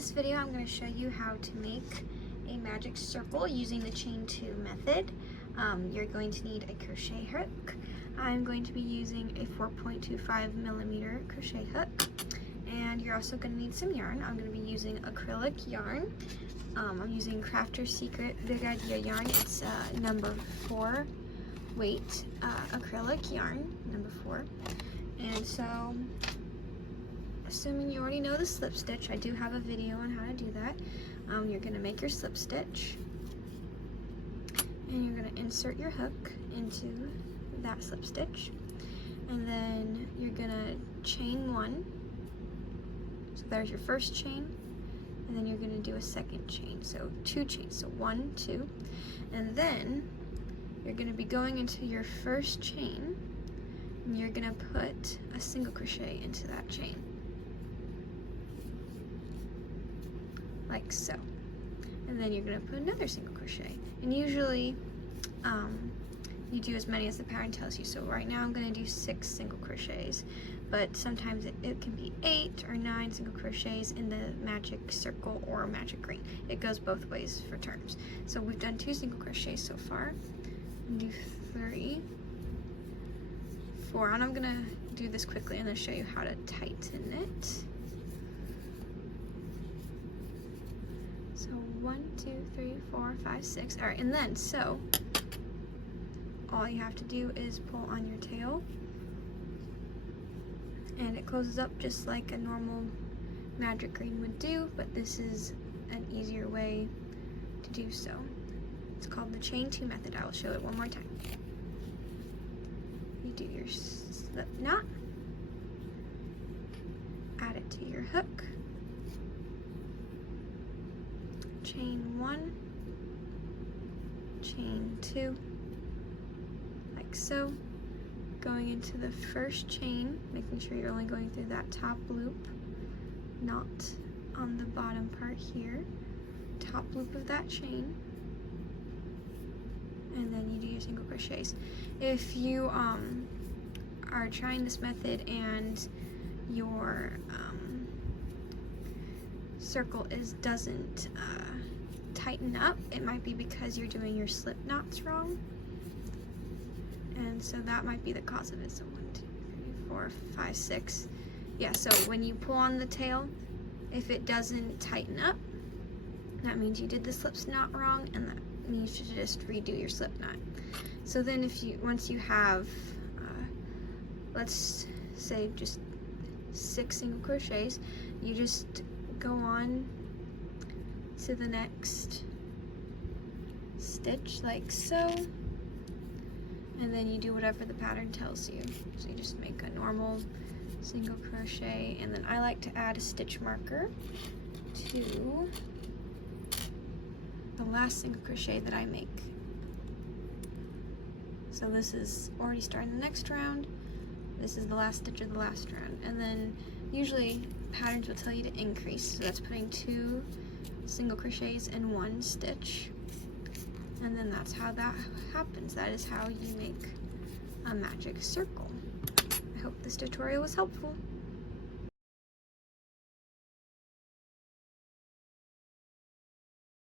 this video, I'm going to show you how to make a magic circle using the chain 2 method. You're going to need a crochet hook. I'm going to be using a 4.25 millimeter crochet hook, and you're also going to need some yarn. I'm going to be using acrylic yarn. I'm using Crafter's Secret Big Idea yarn. It's number 4 weight acrylic yarn, number 4. And so, assuming you already know the slip stitch, I do have a video on how to do that. You're going to make your slip stitch, and you're going to insert your hook into that slip stitch, and then you're going to chain 1. So there's your first chain, and then you're going to do a second chain, so 2 chains, so 1, 2, and then you're going to be going into your first chain, and you're going to put a single crochet into that chain, like so, and then you're going to put another single crochet, and usually you do as many as the pattern tells you. So right now I'm going to do 6 single crochets, but sometimes it can be 8 or 9 single crochets in the magic circle or magic ring. It goes both ways for terms. So we've done 2 single crochets so far, and do 3, 4, and I'm going to do this quickly and then show you how to tighten it. So 1, 2, 3, 4, 5, 6. All right, and then so all you have to do is pull on your tail, and it closes up just like a normal magic ring would do, but this is an easier way to do so. It's called the chain 2 method. I will show it one more time. You do your slip knot, add it to your hook, chain 1, chain 2, like so, going into the first chain, making sure you're only going through that top loop, not on the bottom part here, top loop of that chain, and then you do your single crochets. If you are trying this method and your circle doesn't tighten up, it might be because you're doing your slip knots wrong, and so that might be the cause of it. So 1, 2, 3, 4, 5, 6. Yeah, so when you pull on the tail, if it doesn't tighten up, that means you did the slip knot wrong, and that means you should just redo your slip knot. So then once you have let's say just 6 single crochets, you just go on to the next stitch like so, and then you do whatever the pattern tells you. So you just make a normal single crochet, and then I like to add a stitch marker to the last single crochet that I make. So this is already starting the next round. This is the last stitch of the last round, and then usually patterns will tell you to increase, so that's putting 2 single crochets in 1 stitch, and then that's how that happens. That is how you make a magic circle. I hope this tutorial was helpful.